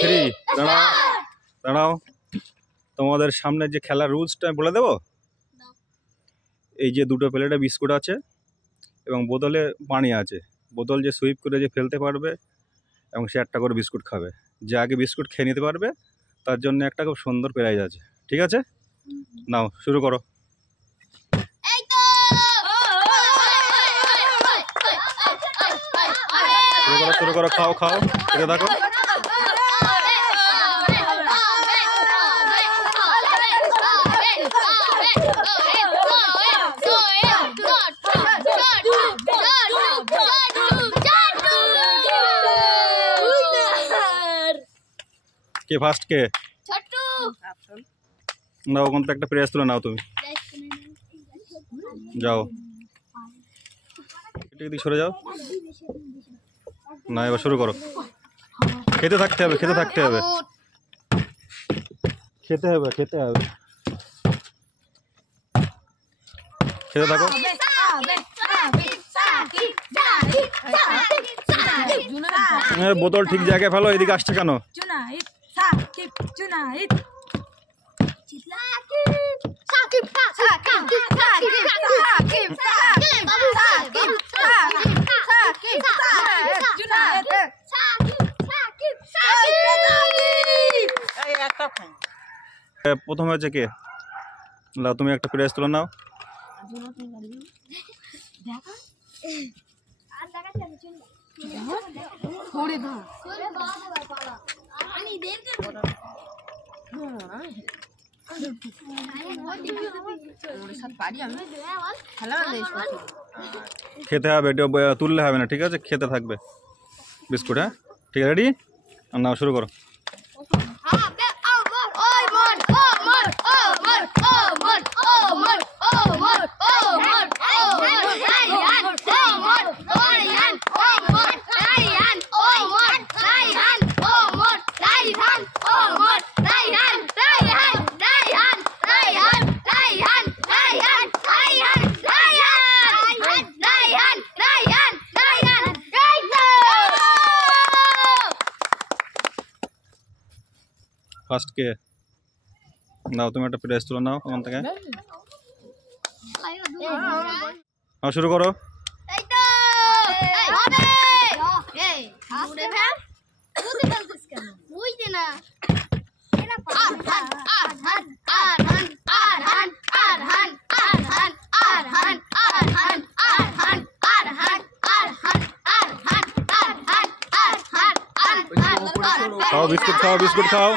3 দাঁড়াও দাঁড়াও, তোমাদের সামনে যে খেলার রুলসটা বলে দেবো। এই যে দুটো প্লেটে বিস্কুট আছে এবং বোতলে পানি আছে। বোতল যে সুইপ করে যে ফেলতে পারবে এবং সে একটা করে বিস্কুট খাবে। যে আগে বিস্কুট খেয়ে নিতে পারবে তার জন্য একটা খুব সুন্দর প্রাইজ আছে। ঠিক আছে, নাও শুরু করো। শুরু করো, খাও খাও, খেতে থাকো। কে ফার্স্ট কে? ছোট্টু। নাও ওখান থেকে একটা প্রেস তুলে নাও তুমি। যাও এদিকে সরে যাও। না এবার শুরু করো। খেতে থাকতে হবে, খেতে থাকতে হবে, খেতে হবে, খেতে হবে, খেতে থাকো। বোতল ঠিক জায়গায় ফেলো। এদিকে আসছে কেন? প্রথম হয়েছে কে? লাও তুমি একটা প্রেস তুলে নাও। খেতে হবে, তুললে হবে না। ঠিক আছে, খেতে থাকবে বিস্কুট। হ্যাঁ ঠিক আছে, রেডি? নাও শুরু করো। ফার্স্ট কে? নাও তুমি একটা প্রেস তুলে নাও ওখান থেকে। নাও শুরু করো। খাও বিস্কুট, খাও বিস্কুট, খাও।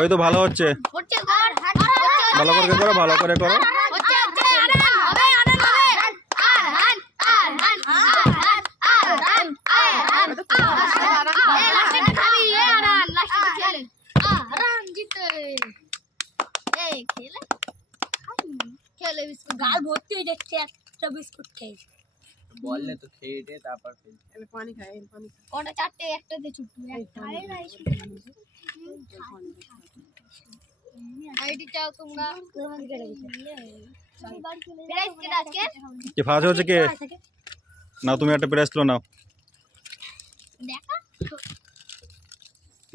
ওই তো ভালো হচ্ছে, ভালো করে করো, ভালো করে করো। গাল ভর্তি হয়ে যাচ্ছে একটা বিস্কুট খেয়ে। বললে তো খেয়ে দে, তারপর পানি খাই। কটা? চারটে, একটাতে ছুটু। আইডি চাও তোমরা? কে ফার্স্ট হচ্ছে কে? নাও তুমি একটা প্রেস তুলে নাও।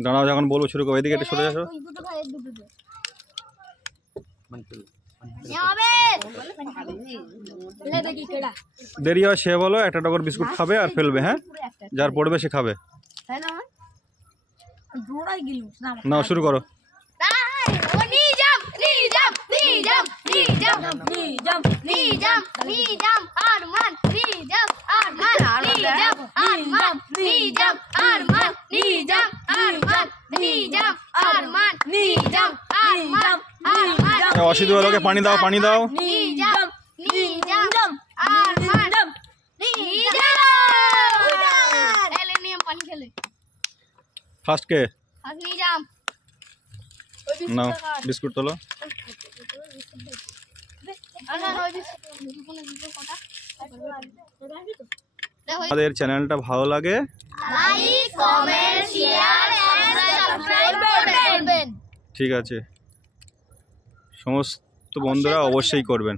দাঁড়াও, যখন বলবো শুরু করো। এদিকে একটু সরে যাও। দেরি হয় সে বলো একটা করে বিস্কুট খাবে আর ফেলবে। হ্যাঁ, যার পড়বে সে খাবে। নাও শুরু করো। অসিত বলোকে পানি দাও, পানি দাও। ফার্স্ট কে? নাও বিস্কুট তোলো। আমাদের চ্যানেলটা ভালো লাগে like, comment, share and subscribe করবেন। ঠিক আছে, সমস্ত বন্ধুরা অবশ্যই করবেন।